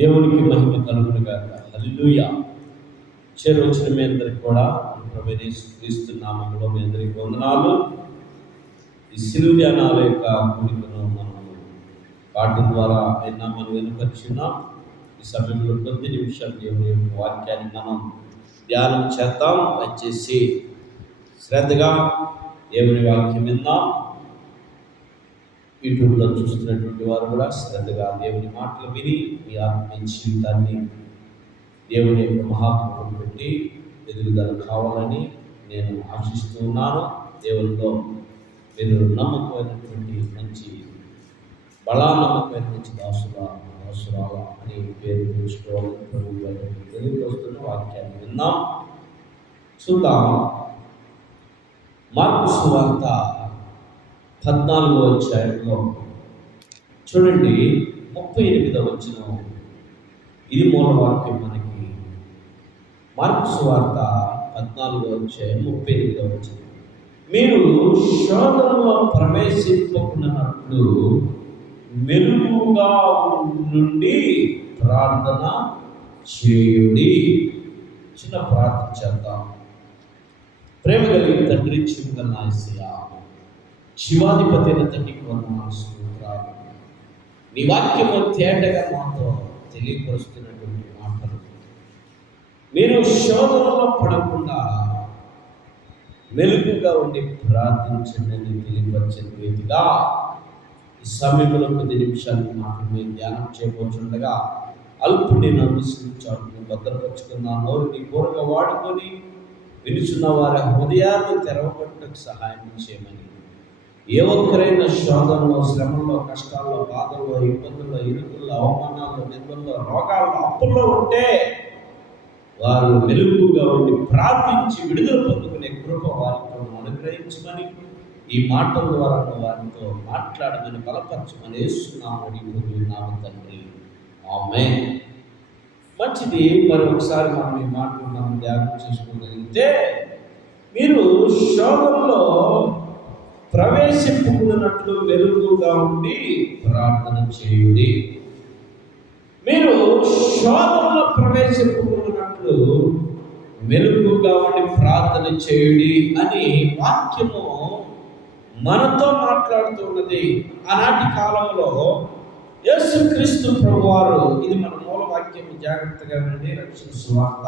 దేవునికి మహిమ కలుగును గాక. హల్లెలూయా. చేరొచ్చిన మీ అందరికి కూడా ప్రభువైన యేసుక్రీస్తు నామములో మీ అందరికి వందనాలు. ఈ శిలువ ధ్యానాల యొక్క కూడికను మనము పాఠం ద్వారా మనం వెనుకొచ్చున్నాం. ఈ సమయంలో కొద్ది నిమిషాలు దేవుని యొక్క వాక్యాన్ని మనం ధ్యానం చేద్దాం. వచ్చేసి శ్రద్ధగా దేవుని వాక్యం విందాం. యూట్యూబ్లో చూస్తున్నటువంటి వారు కూడా శ్రద్ధగా దేవుని మాటలు విని మీ ఆత్మీయ జీవితాన్ని దేవుని యొక్క మహాకృపను పెట్టి ఎదుగుదల కావాలని నేను ఆశిస్తూ ఉన్నాను. దేవునిలో మీరు నమ్మకమైనటువంటి మంచి నమ్మకమైన మంచి దాసురాల అని పేరు తెచ్చుకోవాలని ప్రభుత్వం తెలియవస్తున్న వాక్యాన్ని విన్నాం. చూద్దాం. మార్కు సువార్త 14వ అధ్యాయంలో చూడండి, 38వ వచనం. ఇది మూలవాక్యం మనకి. మార్కు సువార్త 14వ అధ్యాయం 38వ వచనం. మీరు శోధనలో ప్రవేశింపకున్నట్లు మెలుగుగా నుండి ప్రార్థన చేయుడి. చిన్న ప్రార్థన చేద్దాం. ప్రేమ కలిగిన తండ్రి, చిన్న యేసయ్యా, శివాధిపతి అయిన తండ్రికి వందనాలు, స్తోత్రాలు. నీ వాక్యము తేటగా మాతో తెలియపరుస్తున్నటువంటి మాటలు, మీరు శోధనలో పడకుండా మెలుగుగా ఉండి ప్రార్థించండి అని తెలియపరిచిన రీతిగా ఈ సమయంలో కొద్ది నిమిషాలకి మాటలు మేము ధ్యానం చేయబోతుండగా అల్పుని నన్ను భద్రపరుచుకున్న నోరు నీ పూర్వగా వాడుకొని వినుచున్న వారి హృదయాన్ని తెరవబట్టకు సహాయం చేయమని, ఏ ఒక్కరైనా శోధనలో, శ్రమల్లో, కష్టాల్లో, బాధల్లో, ఇబ్బందుల్లో, ఇరుకుల్లో, అవమానాల్లో, నిందల్లో, రోగాల్లో, అప్పుల్లో ఉంటే వారు మెలుగుగా ఉండి ప్రార్థించి విడుదల పొందుకునే కృప వారికి అనుగ్రహించమని, ఈ మాటల ద్వారా వారితో మాట్లాడమని, బలపరచమని యేసునామమున తండ్రి, ఆమేన్. మంచిది. మరి ఒకసారి మనం ఈ మాటలు మనం ధ్యానం చేసుకోగలిగితే, మీరు శోధనలో ప్రవేశింపుకున్నట్లు మెలుగుగా ఉండి ప్రార్థన చేయుడి. మీరు శోధనలో ప్రవేశింపుకున్నట్లు మెలుగుగా ఉండి ప్రార్థన చేయుడి అని వాక్యము మనతో మాట్లాడుతున్నది. ఆనాటి కాలంలో యేసుక్రీస్తు ప్రభువారు, ఇది మన మూల వాక్యం, జాగ్రత్తగా వినండి. రక్షణ సువార్త,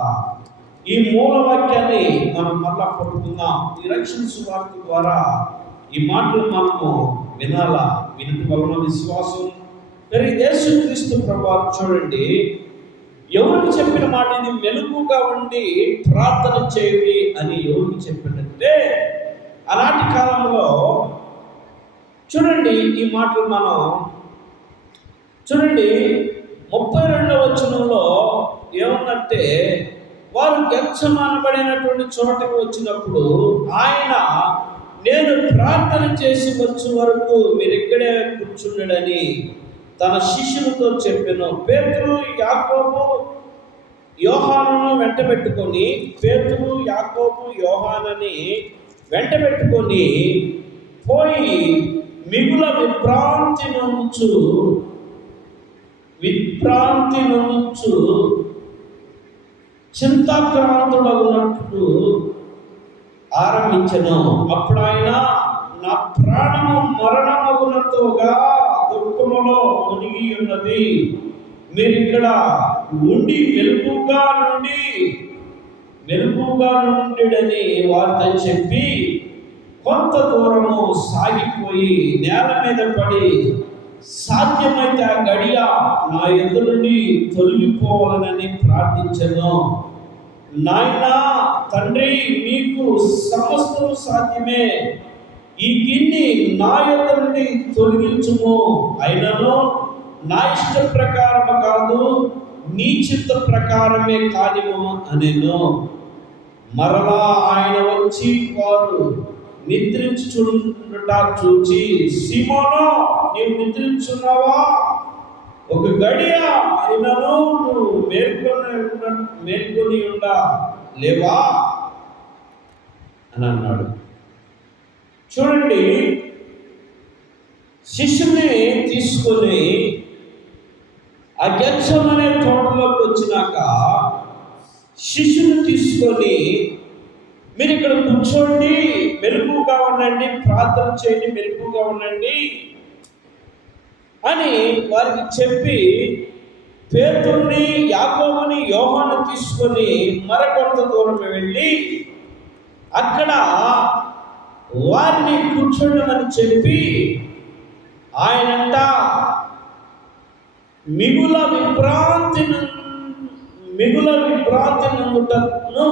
ఈ మూల వాక్యాన్ని మనం మళ్ళా పట్టుకుందాం. ఈ రక్షణ సువార్త ద్వారా ఈ మాటలు మనము వినాలా. వినటం వలన విశ్వాసం పెరిగి యేసుక్రీస్తు ప్రభువారు చూడండి, ఎవరికి చెప్పిన మాట ఇది, మెలుగుగా ఉండి ప్రార్థన చేయండి అని ఎవరికి చెప్పినట్టే ఆనాటి కాలంలో చూడండి. ఈ మాటలు మనం చూడండి, 32వ వచనంలో ఏమన్నంటే, వారు గెత్సెమనబడినటువంటి చోటకి వచ్చినప్పుడు ఆయన, నేను ప్రార్థన చేసి వచ్చే వరకు మీరు ఇక్కడే కూర్చున్నాడని తన శిష్యులతో చెప్పెను. పేతురు, యాకోబు, యోహానును వెంటబెట్టుకొని, పేతురు, యాకోబు, యోహానని వెంటబెట్టుకొని పోయి మిగుల విభ్రాంతి నుంచు చింతాక్రాంతుడగునట్లు ఆరంభించెను. అప్పుడు ఆయన, నా ప్రాణము మరణమగునంతగా దుఃఖములో మునిగి ఉన్నది, మీరు ఇక్కడ ఉండి మెలుగుగా నుండిడని వారితో చెప్పి కొంత దూరము సాగిపోయి నేల మీద పడి, సాధ్యమైతే ఆ గడియ నా ఎదురు నుండి తొలగిపోవాలని ప్రార్థించెను. నాయనా తండ్రి, నీకు సమస్తం సాధ్యమే, ఈ గిన్నె నా ఎదురు నుండి తొలగించుము, అయినను నా ఇష్ట ప్రకారము కాదు, నీ చిత్త ప్రకారమే కానిము అనెను. మరలా ఆయన వచ్చి వారు నిద్రించుచుండుట చూచి, సీమోను, నీవు నిద్రించున్నావా? ఒక గడియ అయినను నువ్వు మేల్కొని లేవా అని అన్నాడు. చూడండి, శిష్యుని తీసుకొని ఆ గెత్సెమనే తోటలోకి వచ్చినాక శిష్యుని తీసుకొని మీరు ఇక్కడ కూర్చోండి, మెలకువగా ఉండండి, ప్రార్థన చేయండి, మెలకువగా ఉండండి అని వారికి చెప్పి పేతురుని, యాకోబుని, యోహాను తీసుకొని మరికొంత దూరం వెళ్ళి అక్కడ వారిని కూర్చోండమని చెప్పి ఆయనంట మిగుల విభ్రాంతి నుండుటను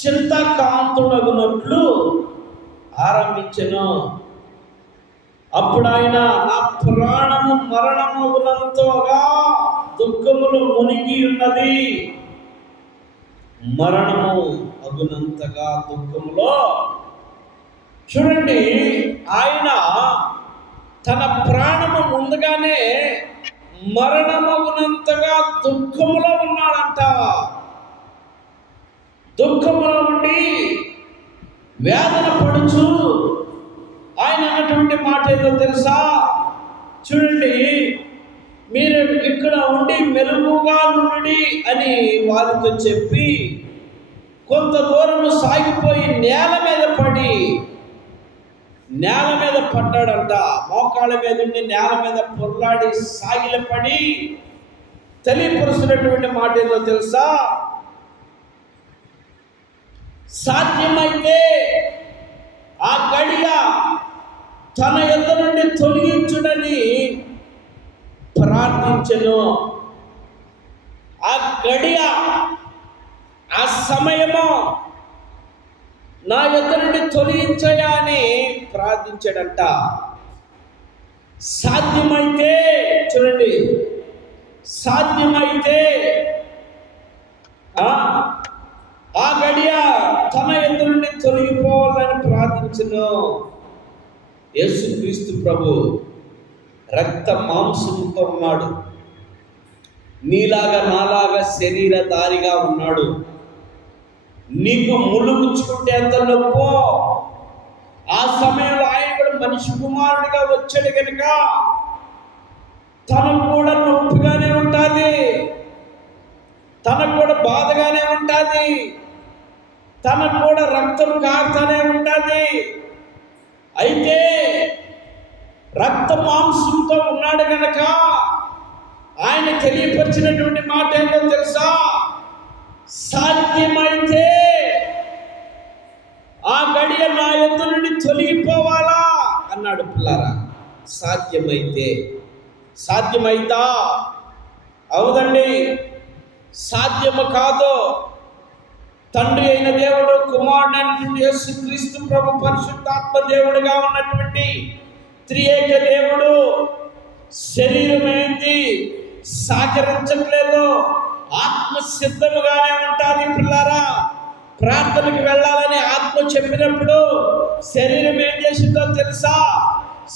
చింతాకాంతుడగునట్లు ఆరంభించెను. అప్పుడు ఆయన నా ప్రాణము మరణమగునంతగా దుఃఖములు మునిగి ఉన్నది. మరణము అగునంతగా దుఃఖములో. చూడండి, ఆయన తన ప్రాణము ముందుగానే మరణమగునంతగా దుఃఖములో ఉన్నాడంట. దుఃఖములో ఉండి వేదన పడుచు ఆయన అన్నటువంటి మాట ఏదో తెలుసా? చూడండి, మీరు ఇక్కడ ఉండి మెలకువగా ఉండి అని వారితో చెప్పి కొంత దూరం సాగిపోయి నేల మీద పడ్డాడంట. మోకాళ్ళ మీద ఉండి నేల మీద పొర్లాడి సాగిలపడి తెలియపరుస్తున్నటువంటి మాట ఏదో తెలుసా? సాధ్యమైతే ఆ గడియ తన యొద్ద నుండి తొలగించుడని ప్రార్థించెను. ఆ గడియ, ఆ సమయము నా యొద్ద నుండి తొలగించయా అని ప్రార్థించాడంట. సాధ్యమైతే, చూడండి, సాధ్యమైతే ఆ గడియ తన యొద్ద నుండి తొలగిపోవాలని ప్రార్థించెను. యేసుక్రీస్తు ప్రభు రక్త మాంసముతో ఉన్నాడు. నీలాగా నాలాగా శరీరధారిగా ఉన్నాడు. నీకు ముళ్ళు గుచ్చుకుంటే ఎంత నొప్పో, ఆ సమయంలో ఆయన కూడా మనిషి కుమారుడిగా వచ్చాడు కనుక తనకు కూడా నొప్పిగానే ఉంటుంది, తనకు కూడా బాధగానే ఉంటుంది, తనకు కూడా రక్తం కారుతూనే ఉంటుంది. అయితే రక్త మాంసంతో ఉన్నాడు కనుక ఆయన తెలియపరిచినటువంటి మాట ఏంటో తెలుసా? సాధ్యమైతే ఆ గడియ నా యొద్ద నుండి తొలగిపోవాలా అన్నాడు. పిల్లారా, సాధ్యమైతే. సాధ్యమైతా? అవునండి, సాధ్యము కాదు. తండ్రి అయిన దేవుడు, కుమారుడు అయినటువంటి యేసుక్రీస్తు ప్రభు, పరిశుద్ధాత్మ దేవుడిగా ఉన్నటువంటి త్రియేక దేవుడు శరీరమైంది సహకరించట్లేదు. ఆత్మ సిద్ధముగానే ఉంటుంది. పిల్లారా, ప్రార్థనకు వెళ్ళాలని ఆత్మ చెప్పినప్పుడు శరీరం ఏం చేసిందో తెలుసా?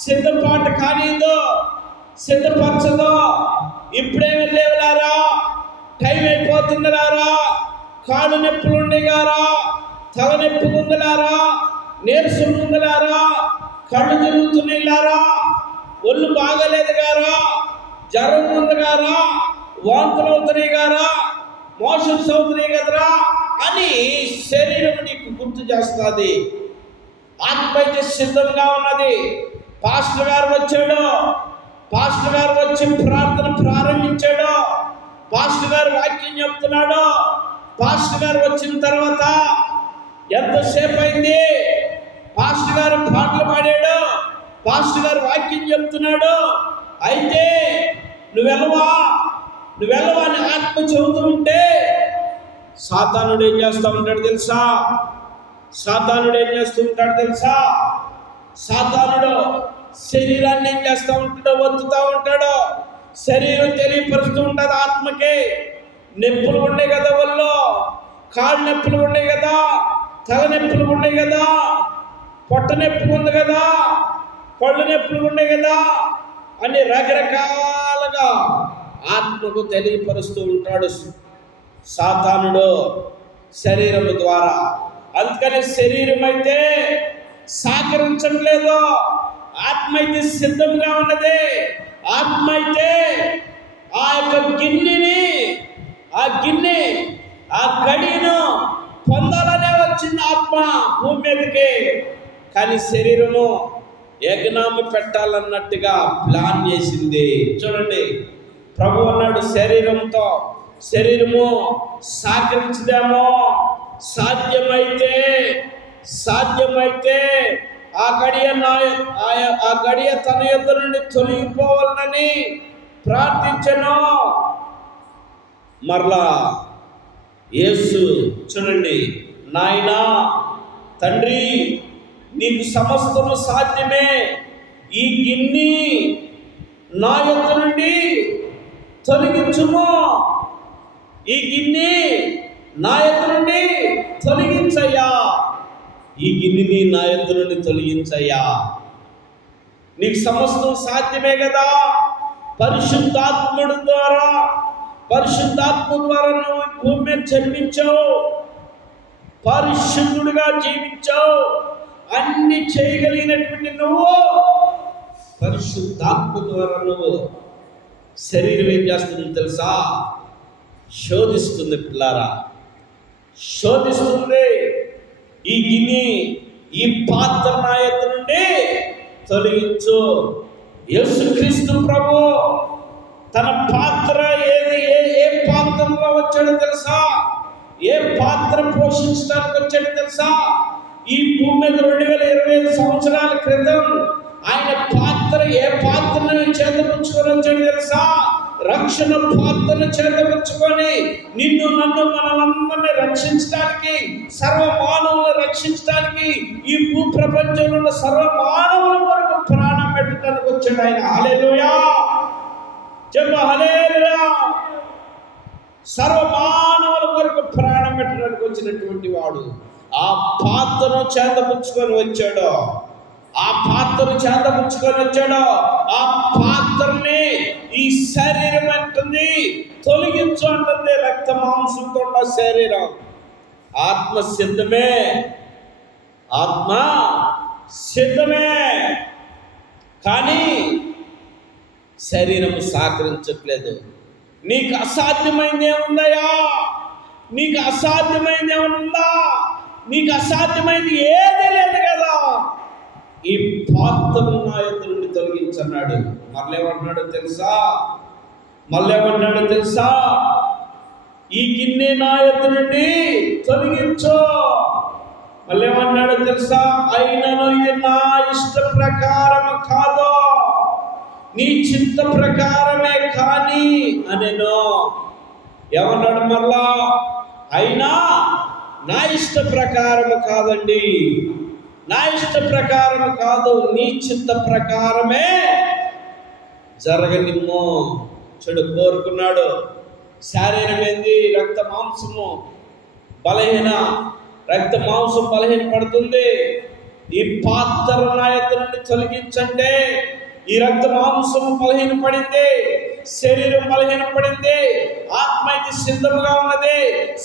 సిద్ధపాటు కానిదో, సిద్ధపరచదో. ఇప్పుడే వెళ్ళేవారా, టైం అయిపోతుందిలారా, కాళ్ళు నొప్పులు ఉండేగారా, తల నొప్పి ఉందిలారా, నీరసం ఉందిలారా, కళ్ళు తిరుగుతున్నాయిలారా, ఒళ్ళు బాగలేదు గారా, జ్వరం ఉంది గారా, వాంతులు అవుతున్నాయి గారా, మోషన్స్ అవుతున్నాయి కదరా అని శరీరం నీకు గుర్తు చేస్తుంది. ఆత్మ అయితే సిద్ధంగా ఉన్నది. పాస్టర్ గారు వచ్చాడు, పాస్టర్ గారు వచ్చి ప్రార్థన ప్రారంభించాడు, పాస్టర్ గారు వాక్యం చెప్తున్నాడు. పాస్టర్ గారు వచ్చిన తర్వాత ఎంతసేపు అయింది? పాస్టర్ గారు పాటలు పాడాడు, పాస్టర్ గారు వాక్యం చెప్తున్నాడు. అయితే నువ్వెళ్ళవా అని ఆత్మ చెబుతూ ఉంటే సాతానుడు ఏం చేస్తూ ఉంటాడు తెలుసా? సాతానుడు శరీరాన్ని ఏం చేస్తూ ఉంటాడో, ఒత్తుతూ ఉంటాడు. శరీరం తెలియపరుస్తూ ఉంటుంది ఆత్మకి. నొప్పులు ఉన్నాయి కదా, వాళ్ళు కాళ్ళు నొప్పులు ఉన్నాయి కదా, తల నొప్పులు ఉన్నాయి కదా, పొట్ట నొప్పి ఉంది కదా, పళ్ళు నొప్పులు ఉన్నాయి కదా అని రకరకాలుగా ఆత్మకు తెలియపరుస్తూ ఉంటాడు సాతానుడు శరీరము ద్వారా. అందుకని శరీరం అయితే సహకరించట్లేదు, ఆత్మ అయితే సిద్ధంగా ఉన్నది. ఆత్మ అయితే ఆ గిన్నె ఆ గడియను పొందాలనే వచ్చింది ఆత్మ భూమి మీదకి. కానీ శరీరము యజ్ఞము పెట్టాలన్నట్టుగా ప్లాన్ చేసింది. చూడండి, ప్రభు అన్నాడు, శరీరము సహకరించదేమో, సాధ్యమైతే ఆ గడియ తన యొద్ద నుండి తొలగిపోవాలని ప్రార్థించెను. మరలా యేసు చూడండి, నాయనా తండ్రి, నీకు సమస్తము సాధ్యమే, ఈ గిన్నె నా యొద్ద నుండి తొలగించుము, ఈ గిన్నె నా యొద్ద నుండి తొలగించయ్యా, ఈ గిన్నెని నా యొద్ద నుండి తొలగించయ్యా. నీకు సమస్తం సాధ్యమే కదా. పరిశుద్ధాత్మ ద్వారా నువ్వు భూమి మీద జన్మించావు, పరిశుద్ధుడిగా జీవించావు. అన్ని చేయగలిగినటువంటి నువ్వు పరిశుద్ధాత్మ ద్వారా నువ్వు శరీరం ఏం చేస్తుంది తెలుసా? శోధిస్తుంది. పిల్లారా, శోధిస్తుంది. ఈ గిన్నె, ఈ పాత్ర నా యొద్ద నుండి తొలగించు. యేసుక్రీస్తు ప్రభు తన పాత్ర ఏ పాత్రలో వచ్చాడో తెలుసా? ఏ పాత్ర పోషించడానికి వచ్చాడో తెలుసా? ఈ భూమి మీద 2025 సంవత్సరాల క్రితం ఆయన ఏ పాత్రను చేతపుచ్చుకొని వచ్చాడు తెలుసా? రక్షణ పాత్రను చేతపుచ్చుకొని నిన్ను నన్ను మనమందరిని రక్షించడానికి, సర్వమానవులను రక్షించడానికి, ఈ భూ ప్రపంచంలో ఉన్న సర్వమానవుల వరకు ప్రాణం పెట్టడానికి వచ్చాడు ఆయన. హల్లెలూయా, చెప్పు హల్లెలూయా. సర్వమానవుల వరకు ప్రాణం పెట్టడానికి వచ్చినటువంటి వాడు ఆ పాత్రను చేతపుచ్చుకొని వచ్చాడు. ఆ పాత్రని ఈ శరీరం అంటుంది తొలగించు అంటుంది. రక్త మాంసంతో ఉన్న శరీరం. ఆత్మ సిద్ధమే కానీ శరీరము సహకరించట్లేదు. నీకు అసాధ్యమైంది ఏముందయా? నీకు అసాధ్యమైంది ఏమన్నా? నీకు అసాధ్యమైంది ఏదీ లేదు కదా. ఈ పాత్రను నా యొద్ద నుండి తొలగించన్నాడు. మళ్ళేమన్నాడో తెలుసా? ఈ గిన్నె నా యొద్ద నుండి తొలగించు. మళ్ళేమన్నాడో తెలుసా? అయినను ఇది నా ఇష్ట ప్రకారము కాదు, నీ చిత్త ప్రకారమే కానీ అనెను. ఏమన్నాడు మళ్ళా? అయినా నా ఇష్ట ప్రకారము కాదండి, నా ఇష్ట ప్రకారము కాదు, నీ చిత్త ప్రకారమే జరగనిమ్ము. చెడు కోరుకున్నాడు. శరీరం ఏంది? రక్త మాంసము బలహీన పడుతుంది. ఈ పాత్ర నా యొద్ద నుండి తొలగించంటే ఈ రక్త మాంసము బలహీనపడింది, శరీరం బలహీనపడింది, ఆత్మ అయితే సిద్ధంగా ఉన్నది.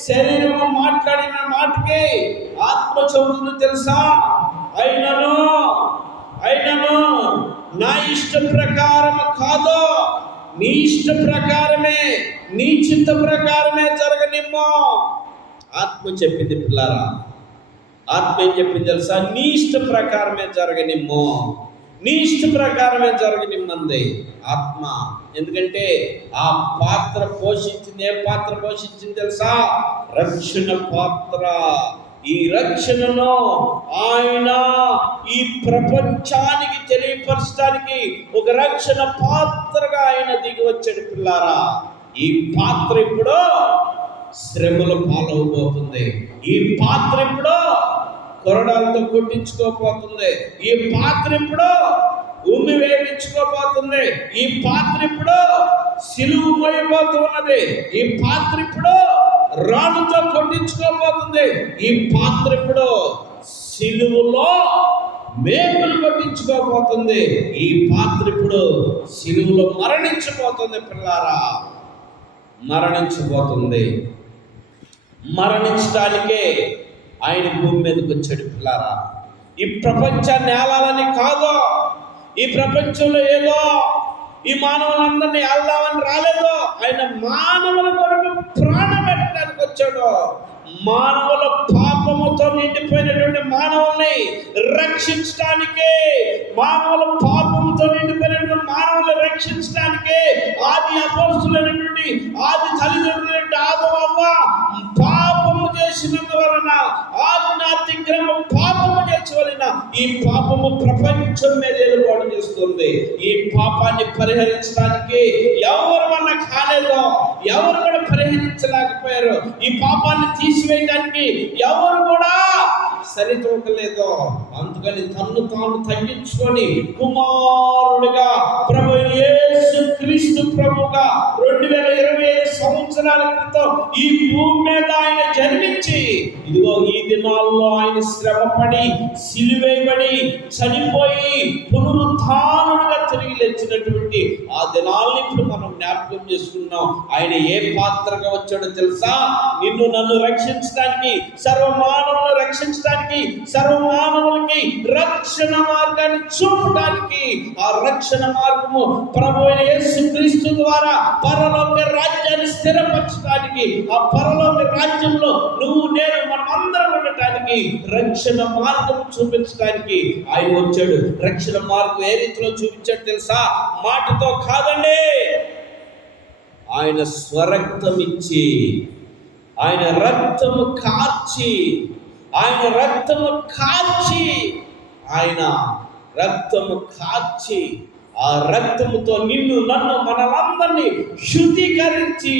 శరీరము మాట్లాడిన మాటకి ఆత్మ చెబుతుంది తెలుసా? అయినను నా ఇష్ట ప్రకారము కాదు, నీ ఇష్ట ప్రకారమే, నీ చిత్త ప్రకారమే జరగనిమ్మో. ఆత్మ చెప్పింది. పిల్లారా, ఆత్మ ఏం చెప్పింది తెలుసా? నీ ఇష్ట ప్రకారమే జరగనిమ్మో, నీ ఇష్ట ప్రకారమే జరగనిమ్మంది ఆత్మ. ఎందుకంటే ఆ పాత్ర పోషించింది. ఏ పాత్ర పోషించింది తెలుసా? రక్షణ పాత్ర. ఈ రక్షణను ఆయన ఈ ప్రపంచానికి తెలియపరచడానికి ఒక రక్షణ పాత్రగా ఆయన దిగి వచ్చాడు. పిల్లారా, ఈ పాత్ర ఇప్పుడు శ్రమల పాలవబోతుంది. ఈ పాత్ర ఇప్పుడు కొరడాలతో కొట్టించుకోబోతుంది. ఈ పాత్ర ఇప్పుడు భూమి వేయించుకోబోతుంది. ఈ పాత్ర ఇప్పుడు సిలువు మోయబోతున్నది. ఈ పాత్ర ఇప్పుడు రాళ్ళతో కొట్టించుకోబోతుంది. ఈ పాత్ర ఇప్పుడు సిలువులో మేకులు కొట్టించుకోబోతుంది. ఈ పాత్ర ఇప్పుడు సిలువులో మరణించబోతుంది. పిల్లారా, మరణించబోతుంది. మరణించడానికే ఆయన భూమి మీదకి వచ్చాడు. పిల్లారా, ఈ ప్రపంచాన్ని ఏలాలని కాదు, ఈ ప్రపంచంలో ఏదో ఈ మానవులందరినీ ఏళ్దామని రాలేదు. ఆయన మానవుల కొరకు ప్రాణం పెట్టడానికి వచ్చాడు. మానవుల పాపముతో నిండిపోయినటువంటి మానవుల్ని రక్షించడానికే, మానవుల పాపముతో నిండిపోయినటువంటి మానవుల్ని రక్షించడానికే ఆది అపోస్తులైనటువంటి ఆది తల్లిదండ్రులైన ఆదమ అవ్వ పాపము చేసినందువలన, ఆజ్ఞ అతిక్రమం పాపము చేసి వలన ఈ పాపము ప్రపంచం మీద ఏలుబడి చేస్తుంది. ఈ పాపాన్ని పరిహరించడానికి ఎవరి వల్ల కాలేదో, ఎవరు కూడా పరిహరించలేకపోయారు. ఈ పాపాన్ని తీసివేయడానికి ఎవరు కూడా సరితూకలేదు. అందుకని తన్ను తాను తగ్గించుకొని కుమారుడిగా ప్రభు యేసు క్రీస్తు ప్రభుగా 2025 సంవత్సరాల క్రితం ఈ భూమి మీద ఆయన జన్మించి, ఇదిగో ఈ దినాల్లో ఆయన శ్రమపడి సిలువేయబడి చనిపోయి పునరుత్థానుడిగా తిరిగి లేచినటువంటి ఆ దినాల్ని ఇప్పుడు మనం జ్ఞాపకం చేసుకున్నాం. ఆయన ఏ పాత్రగా వచ్చాడో తెలుసా? నిన్ను నన్ను రక్షించడానికి, సర్వమానవులను రక్షించడానికి, సర్వమానవులకి రక్షణ మార్గాన్ని చూపడానికి, ఆ రక్షణ మార్గము ప్రభు యేసు క్రీస్తు ద్వారా పరలోక రాజ్యాన్ని స్థిరపరచడానికి, ఆ పరలోక రాజ్యంలో నువ్వు నేను మనమందరం ఉండటానికి రక్షణ మార్గం చూపించడానికి ఆయన వచ్చాడు. రక్షణ మార్గం ఏ రీతిలో చూపించాడు తెలుసా? మాటతో కాదండి, ఆయన స్వరక్తం ఇచ్చి, ఆయన రక్తము కార్చి, ఆయన రక్తము కార్చి, ఆయన రక్తము కార్చి, ఆ రక్తముతో నిన్ను నన్ను మనలందరినీ శుద్ధీకరించి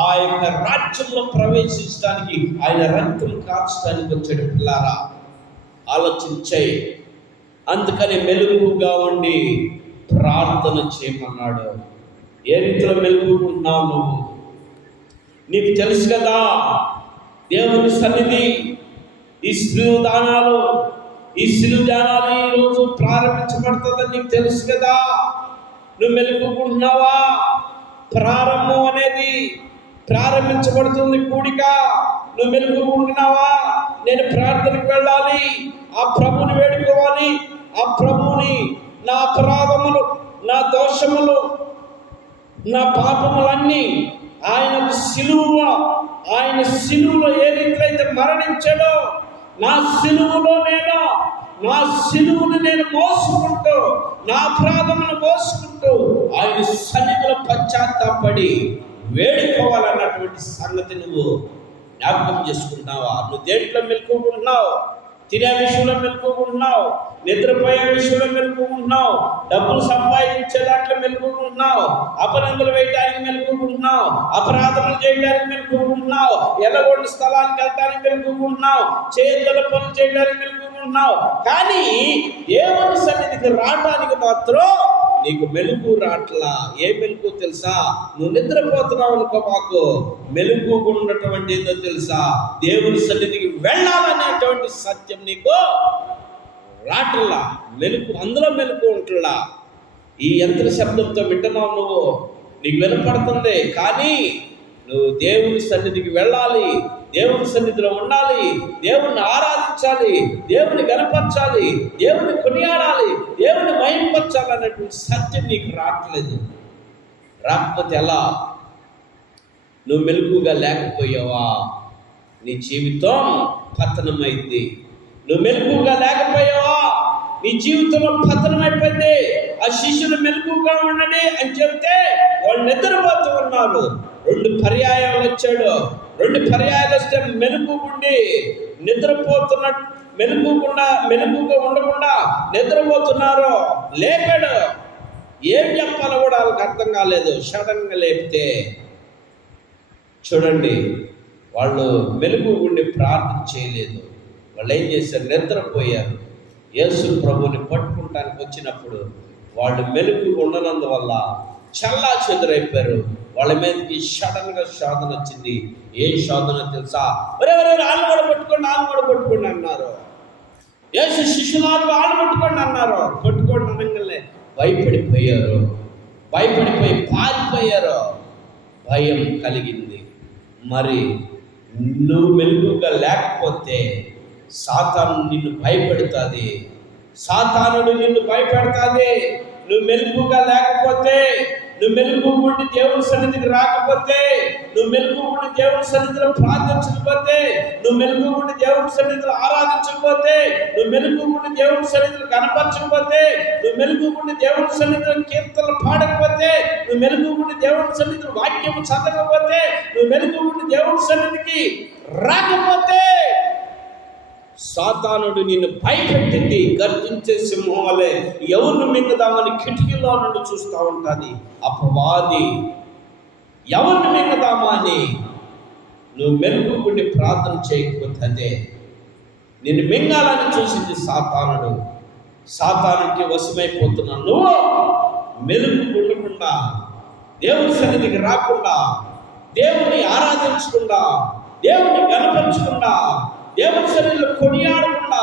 ఆ యొక్క రాజ్యంలో ప్రవేశించడానికి ఆయన రక్తం కార్చడానికి వచ్చాడు. పిల్లారా, ఆలోచించాయి. అందుకని మెలకుగా ఉండి ప్రార్థన చేయమన్నాడు. ఏ రీతిలో మెలుగుకుంటున్నావు నువ్వు? నీకు తెలుసు కదా, దేవుని సన్నిధి, ఈ సిలువ దానాలు ఈరోజు ప్రారంభించబడుతుందని నీకు తెలుసు కదా. నువ్వు మెలుగుకుంటున్నావా? ప్రారంభం అనేది ప్రారంభించబడుతుంది కూడిక. నువ్వు మెలుగుకుంటున్నావా? నేను ప్రార్థనకు వెళ్ళాలి, ఆ ప్రభుని వేడుకోవాలి, ఆ ప్రభుని నా అపరాధములు, నా దోషములు, నా పాపములన్నీ ఆయన సిలువలో ఏ రీతిలో అయితే మరణించాడో, నా సిలువును నేను మోసుకుంటూ, నా అపరాధములను మోసుకుంటూ ఆయన సన్నిధిలో పశ్చాత్తాపడి వేడుకోవాలన్నటువంటి సంగతి నువ్వు జ్ఞాపకం చేసుకుంటున్నావా? నువ్వు దేంట్లో మెలుకుంటున్నావు? తినే విషయంలో మెలుకుంటున్నావు, నిద్రపోయే విషయంలో మెలుకుంటున్నావు, డబ్బులు సంపాదించే దాంట్లో మెలుకుంటున్నావు, అపనిందలు వేయడానికి మెలుకుంటున్నావు, అపరాధములు చేయడానికి మెలుకుంటున్నావు, ఎల్లగొండ స్థలానికి వెళ్ళడానికి మెలుకుంటున్నావు, చేతుల పనులు చేయడానికి మెలుకుంటున్నావు. కానీ దేవుని సన్నిధికి రావడానికి మాత్రం నీకు మెలుగు రాట్లా. ఏ మెలుగు తెలుసా? నువ్వు నిద్రపోతున్నావు అనుకో, మాకు మెలుగు ఉండటం ఏందో తెలుసా? దేవుని సన్నిధికి వెళ్ళాలనేటువంటి సత్యం నీకు రాట్లా. మెలుగు, అందులో మెలుగు ఉంటులా. ఈ యంత్ర శబ్దంతో వింటున్నావు నువ్వు, నీకు వినపడుతుంది. కానీ నువ్వు దేవుని సన్నిధికి వెళ్ళాలి, దేవుని సన్నిధిలో ఉండాలి, దేవుని ఆరాధించాలి, దేవుని గణపరచాలి, దేవుని కొనియాడాలి, దేవుని మహిమపరచాలి అనేటువంటి సత్యం నీకు రావట్లేదు. రాకపోతే ఎలా? నువ్వు మెలకుగా లేకపోయావా? నీ జీవితం పతనమైంది. నువ్వు మెలకుగా లేకపోయావా? నీ జీవితంలో పతనమైపోయింది. ఆ శిష్యులు మెలకుగా ఉండండి అని చెప్తే వాళ్ళు నిద్రపోతూ ఉన్నారు. 2 పర్యాయాలు వచ్చాడు. 2 పర్యాయాలు వస్తే మెలుగుండి నిద్రపోతున్నట్టు, మెలుగుగా ఉండకుండా నిద్రపోతున్నారు. లేపాడు. ఏం చెప్పాలో కూడా వాళ్ళకి అర్థం కాలేదు. సడన్గా లేపితే చూడండి, వాళ్ళు మెలుగుండి ప్రార్థన చేయలేదు. వాళ్ళు ఏం చేశారు? నిద్రపోయారు. యేసు ప్రభుని పట్టుకుంటానికి వచ్చినప్పుడు వాళ్ళు మెలుగు ఉండనందువల్ల చల్లా చెదురైపోయారు. వాళ్ళ మీదకి సడన్గా శోధన వచ్చింది. ఏ శోధన తెలుసా? ఆళ్ళు కూడా పట్టుకోండి అన్నారు. యేసు శిష్యులారు ఆళ్ళు పట్టుకోండి అన్నారు. పట్టుకోండి అనగానే భయపడిపోయి పారిపోయారు. భయం కలిగింది. మరి నువ్వు మెలుగుగా లేకపోతే సాతాను నిన్ను భయపెడుతుంది. నువ్వు మెలుగుగా లేకపోతే నువ్వు మెలుగుకుండి దేవుని సన్నిధికి రాకపోతే, నువ్వు మెలుగుకుండి దేవుని సన్నిధిలో ప్రార్థించకపోతే, నువ్వు మెలుగుకుండి దేవుని సన్నిధిలో ఆరాధించకపోతే, నువ్వు మెలుగుకుండి దేవుని సన్నిధిలో కనపరచకపోతే, నువ్వు మెలుగుకుండి దేవుని సన్నిధిలో కీర్తనలు పాడకపోతే, నువ్వు మెలుగుకుండి దేవుని సన్నిధిలో వాక్యము చదవకపోతే, నువ్వు మెలుగుకుండి దేవుని సన్నిధికి రాకపోతే, సాతానుడు నిన్ను భయపెట్టింది గర్జించే సింహం వలె ఎవరిని మింగదామని కిటికీలో నుండి చూస్తూ ఉంటుంది అపవాది. ఎవరిని మింగదామా అని నువ్వు మెలుగుకుండి ప్రార్థన చేయకపోతే అదే నిన్ను మింగాలని చూసింది సాతానుడు. సాతానుడికి వశమైపోతున్నావు. నువ్వు మెలుగుకుండకుండా, దేవుని సన్నిధికి రాకుండా, దేవుని ఆరాధించకుండా, దేవుని గణపరచకుండా, దేవుని సన్నిధిలో కొనియాడకుండా,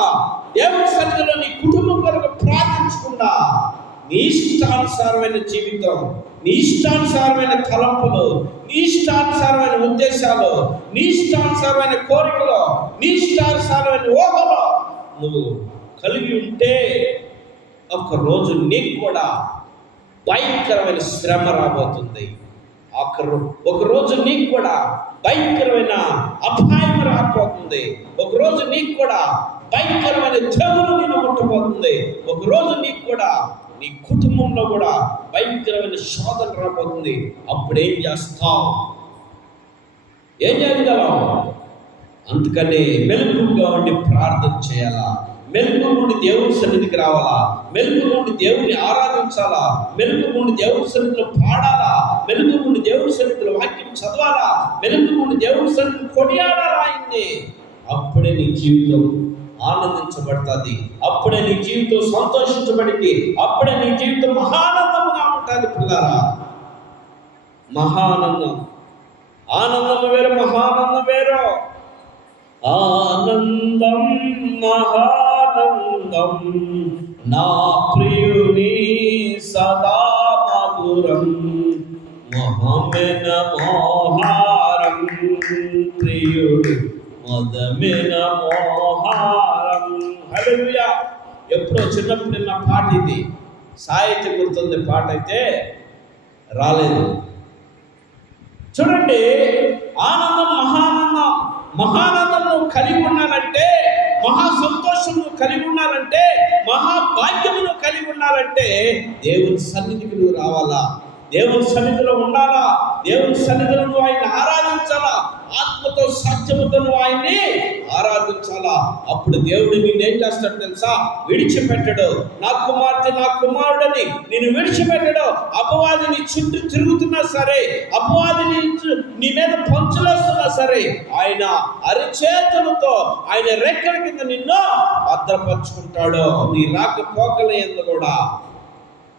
దేవుని సన్నిధిలో నీ కుటుంబం కొరకు ప్రార్థించకుండా, నీ ఇష్టానుసారమైన జీవితం, నీ ఇష్టానుసారమైన తలంపులు, నీ ఇష్టానుసారమైన ఉద్దేశాలు, నీ ఇష్టానుసారమైన కోరికలు, నీ ఇష్టానుసారమైన ఊహలు నువ్వు కలిగి ఉంటే ఒకరోజు నీకు కూడా భయంకరమైన శ్రమ రాబోతుంది. ఒకరోజు నీకు కూడా భయంకరమైన అపాయం రాబోతుంది. ఒకరోజు నీకు కూడా భయంకరమైన తెగులు నిన్ను ముట్టబోతుంది. ఒకరోజు నీకు కూడా నీ కుటుంబంలో కూడా భయంకరమైన శోధన రాబోతుంది. అప్పుడేం చేస్తావు? ఏం చేయగలవు? అందుకని మెలకువగా ఉండి ప్రార్థన చేయాలా, మెలుగు నుండి దేవుని సన్నిధికి రావాలా, మెలుగు నుండి దేవుని ఆరాధించాలా, మెలుగు నుండి దేవుని సన్నిధిలో పాడాలా, మెలుగు నుండి దేవుని సన్నిధిలో వాక్యం చదవాలా, మెలుగు నుండి దేవుని సన్నిధిని కొనియాడాలా ఆయన్ని. అప్పుడే నీ జీవితం ఆనందించబడుతుంది, అప్పుడే నీ జీవితం సంతోషించబడింది, అప్పుడే నీ జీవితం మహానందంగా ఉంటుంది. పిల్లారా, మహానందం, ఆనందం వేరు, మహానందం వేరు. ఆనందం మహానందం నా ప్రియుని సదా మధురం, మహమెన మోహారం ప్రియుడు మదమెన మోహారం. హల్లెలూయా. ఎప్పుడో చిన్నప్పుడు నా పాట ఇది, సాహిత్య గుర్తుంది, పాట అయితే రాలేదు. చూడండి, ఆనందం మహానందం. మహానందం నువ్వు కలిగి ఉన్నానంటే, మహా సంతోషం నువ్వు కలిగి ఉన్నానంటే, మహాభాగ్యము నువ్వు కలిగి ఉన్నానంటే దేవుని సన్నిధికి నువ్వు రావాలా, దేవుని సన్నిధిలో ఉండాలా, దేవుని సన్నిధిలో నువ్వు ఆయన్ని ఆరాధించాలా, ఆత్మతో సత్యముతో నువ్వు ఆయన్ని ఆరాధించాలా. అప్పుడు దేవుడు నిన్నేం చేస్తాడు తెలుసా? విడిచిపెట్టడు. నా కుమార్తె, నా కుమారుడని నేను విడిచిపెట్టడు. అపవాది నీ చుట్టూ తిరుగుతున్నా సరే, అపవాది నీ మీద పంచులేస్తున్నా సరే, ఆయన అరిచేతులతో, ఆయన రెక్కల కింద నిన్ను భద్రపరుచుకుంటాడు. నీ రాకపోకల యందు కూడా,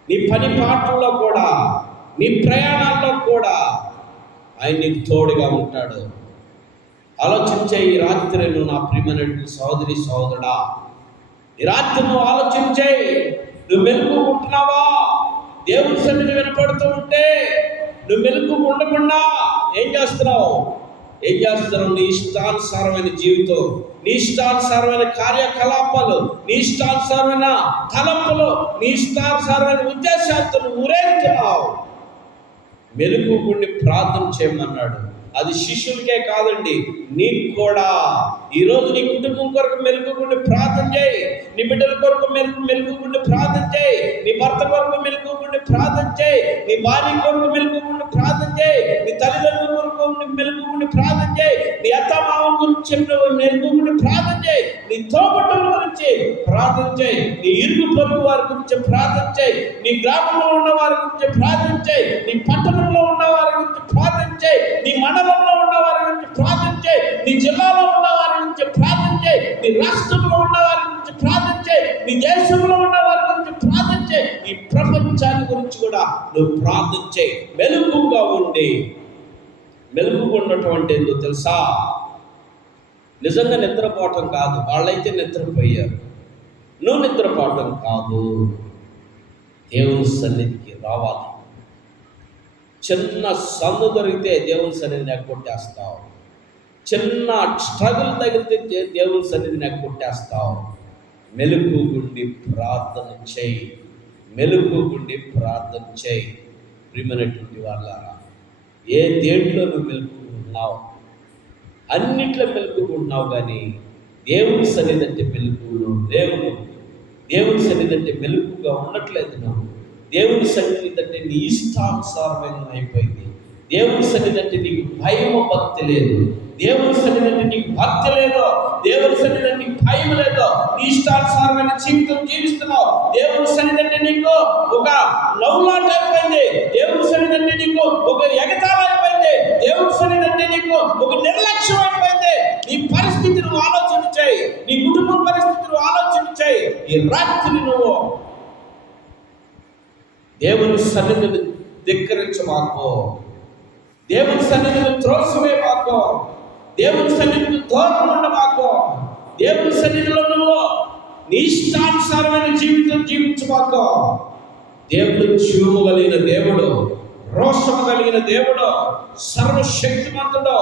నీ పని పాటల్లో కూడా, నీ ప్రయాణాల్లో కూడా ఆయన నీకు తోడుగా ఉంటాడు. ఆలోచించే ఈ రాత్రి నువ్వు, నా ప్రియమైన సహోదరి సహోదరుడా, ఈ రాత్రి నువ్వు ఆలోచించే. నువ్వు మెలుగుకుంటున్నావా? దేవుని సన్నిధి వినపడుతూ ఉంటే నువ్వు మెలుగు ఉండకుండా ఏం చేస్తున్నావు? నీ ఇష్టానుసారమైన జీవితం, నీ ఇష్టానుసారమైన కార్యకలాపాలు, నీ ఇష్టానుసారమైన తలంపులు, నీ ఇష్టానుసారమైన ఉద్దేశాలతో నువ్వు ఊరేగుతున్నావు. మెలుగుకుండి ప్రార్థన చేయమన్నాడు. అది శిష్యులకే కాదండి, నీకు కూడా. ఈరోజు నీ కుటుంబం కొరకు మెలుగుకుండి ప్రార్థన చేయి, నీ బిడ్డల కొరకు మెలుగుకుండి ప్రార్థన చేయి, నీ భర్త కొరకు మెలుగుకుండి ప్రార్థన చేయి, నీ భార్య కొరకు మెలుగుకుండి ప్రార్థన చేయి, నీ తల్లిదండ్రుల కొరకు మెలుగుకుండి ప్రార్థన చేయి, నీ అత్తమామ గురించి మెలుగుకుండి ప్రార్థన చేయి, నీ తోబుట్టువుల గురించి ప్రార్థన చేయి, నీ ఇరుగు పొరుగు వారి గురించి ప్రార్థన చేయి, నీ గ్రామంలో ఉన్న వారి గురించి ప్రార్థన చేయి, నీ పట్టణంలో ఉన్న వారి గురించి ప్రార్థన చేయి, నీ మండలంలో ఉన్న వారి గురించి ప్రార్థన చేయి, నీ జిల్లాలో ఉన్న వారి గురించి ప్రార్థన చేయి, నీ రాష్ట్రంలో ఉన్న వారి గురించి ప్రార్థన చేయి, నీ దేశంలో ఉన్న వారి గురించి ప్రార్థన చేయి, నీ ప్రపంచాన్ని గురించి కూడా నువ్వు ప్రార్థన చేయి. మెలుగుగా ఉండి, మెలుగు ఉండటం అంటే ఏందో తెలుసా? నిజంగా నిద్రపోవటం కాదు. వాళ్ళైతే నిద్రపోయారు, నువ్వు నిద్రపోవటం కాదు. దేవుని సన్నిధికి రావాలి. చిన్న సందు దొరికితే దేవుని సన్నిధిని ఎగ్గొట్టేస్తావు, చిన్న స్ట్రగుల్ తగిలితే దేవుని సన్నిధిని ఎగ్గొట్టేస్తావు. మెలుగుగుండి ప్రార్థన చేయి, మెలుగుగుండి ప్రార్థన చేయి. ప్రియమైనటువంటి వాళ్ళారా, ఏ దేంట్లో నువ్వు మెలుకుంటున్నావు? అన్నిట్లో మెలుకుంటున్నావు, కానీ దేవుని సన్నిధి అంటే మెలుకులో లేవు. దేవుని సన్నిధి అంటే మెలుకుగా ఉండట్లేదు. నువ్వు దేవుని సన్నిధి అంటే నీ ఇష్టానుసారమైన అయిపోయింది. దేవుని సన్నిధి అంటే నీకు భయం భక్తి లేదు. దేవుని సన్నిధి అంటే నీకు భక్తి లేదు. దేవుని సన్నిధి అంటే నీకు భయం లేదు. నీ ఇష్టానుసారమైన జీవితం జీవిస్తున్నావు. దేవుని సన్నిధి అంటే నీకు ఒక నవ్వులాట అయిపోయింది. దేవుని సన్నిధి అంటే నీకు ఒక ఎగతాళి అయిపోయింది. దేవుని సన్నిధి అంటే నీకు ఒక నిర్లక్ష్యం అయిపోయింది. నీ పరిస్థితి నువ్వు ఆలోచన చేయి. నీ కుటుంబ పరిస్థితి నువ్వు ఆలోచన చేయి. ఈ రాత్రి నువ్వు దేవుని సన్నిధిని ధిక్కరించమాకో. దేవుని సన్నిధిని త్రోసివేయమాకో. దేవుని సన్నిధిని దూరం ఉండమాకో. దేవుని సన్నిధిలో నువ్వు నీ ఇష్టానుసారమైన జీవితం జీవించమాకో. దేవుడు జీవము కలిగిన దేవుడు, రోషము కలిగిన దేవుడు, సర్వశక్తిమంతుడు,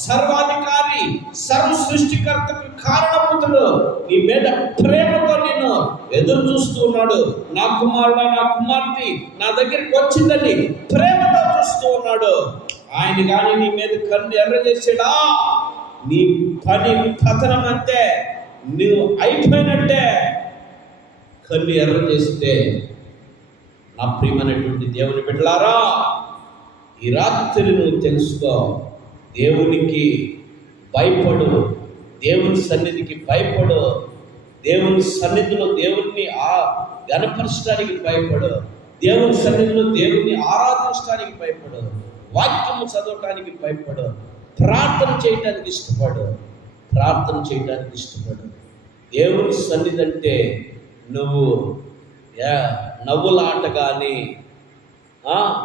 సర్వాధికారి, సర్వ సృష్టికర్తకు కారణభూతుడు. నీ మీద ప్రేమతో నిన్ను ఎదురు చూస్తూ ఉన్నాడు. నా కుమారుడా, నా కుమార్తె నా దగ్గరికి వచ్చిందని ప్రేమతో చూస్తూ ఉన్నాడు. ఆయన కానీ నీ మీద కన్ను ఎర్ర చేసాడా, నీ పని పతనం అంతే, నువ్వు అయిపోయినట్టే. కన్ను ఎర్ర చేస్తే నా ప్రియమైనటువంటి దేవుని బిడ్డలారా, ఈ రాత్రి నువ్వు తెలుసుకో. దేవునికి భయపడు. దేవుని సన్నిధికి భయపడు. దేవుని సన్నిధిలో దేవుణ్ణి గణపరచడానికి భయపడు. దేవుని సన్నిధిలో దేవుణ్ణి ఆరాధించడానికి భయపడు. వాక్యము చదవటానికి భయపడు. ప్రార్థన చేయడానికి ఇష్టపడు. ప్రార్థన చేయడానికి ఇష్టపడు. దేవుని సన్నిధి అంటే నువ్వు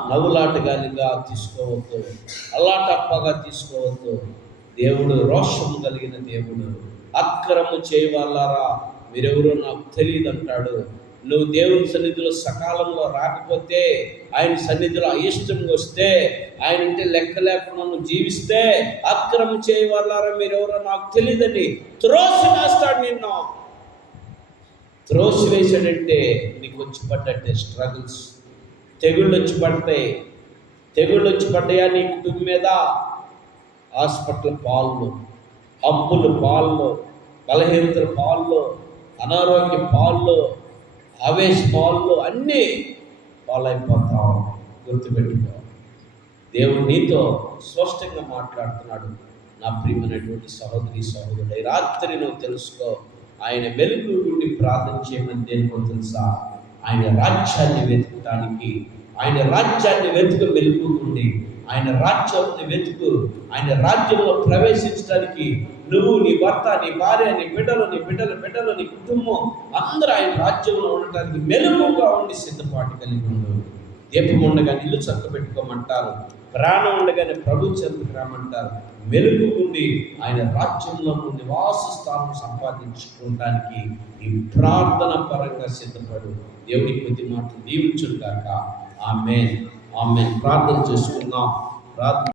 నవ్వులాటగానిగా తీసుకోవద్దు. అల్లాటప్పగా తీసుకోవద్దు. దేవుడు రోషము కలిగిన దేవుడు. అక్రము చేయవాళ్ళారా మీరెవరో నాకు తెలియదు అంటాడు. నువ్వు దేవుని సన్నిధిలో సకాలంలో రాకపోతే, ఆయన సన్నిధిలో అయిష్టంగా వస్తే, ఆయన అంటే లెక్క లేకుండా నువ్వు జీవిస్తే, అక్రమం చేయవాళ్ళారా మీరెవరో నాకు తెలియదని త్రోసి వేస్తాడు. నిన్ను త్రోసి వేసాడంటే నీకు వచ్చి పడ్డట్టే స్ట్రగుల్స్. తెగుళ్ళు వచ్చి పడతాయి. తెగుళ్ళు వచ్చి పడ్డాయా నీ కుటుంబం మీద? హాస్పిటల్ పాళ్ళు, అప్పులు పాళ్ళు, బలహీనతల పాళ్ళు, అనారోగ్య పాళ్ళు, ఆవేశ పాళ్ళు, అన్నీ పాలైపోతావు. గుర్తుపెట్టుకో, దేవుడు నీతో స్పష్టంగా మాట్లాడుతున్నాడు. నా ప్రియమైనటువంటి సహోదరి సహోదరుడు, ఈ రాత్రి నువ్వు తెలుసుకో. ఆయన వెలుగు నుండి ప్రార్థన చేయమని దేనికో తెలుసా? ఆయన రాజ్యాన్ని వెతుకటానికి. ఆయన రాజ్యాన్ని వెలుగు నుండి ఆయన రాజ్యాన్ని వెతుకు. ఆయన రాజ్యంలో ప్రవేశించడానికి నువ్వు, నీ భర్త, నీ భార్య, నీ బిడ్డలు, నీ కుటుంబం అందరూ ఆయన రాజ్యంలో ఉండటానికి మెలుగుగా ఉండి సిద్ధపాటు కలిగి ఉండు. దీపం ఉండగానే ఇల్లు చక్కబెట్టుకోమంటారు. ప్రాణం ఉండగానే ప్రభు చెంతకు రామంటారు. మెలుగు ఉండి ఆయన రాజ్యంలో నివాస స్థానం సంపాదించుకోవడానికి ఈ ప్రార్థన పరంగా సిద్ధపడు. దేవుడి కొద్ది మాటలు దీవించును గాక. ఆమేన్. ప్రార్థన చేసుకుందాం. ప్రార్థన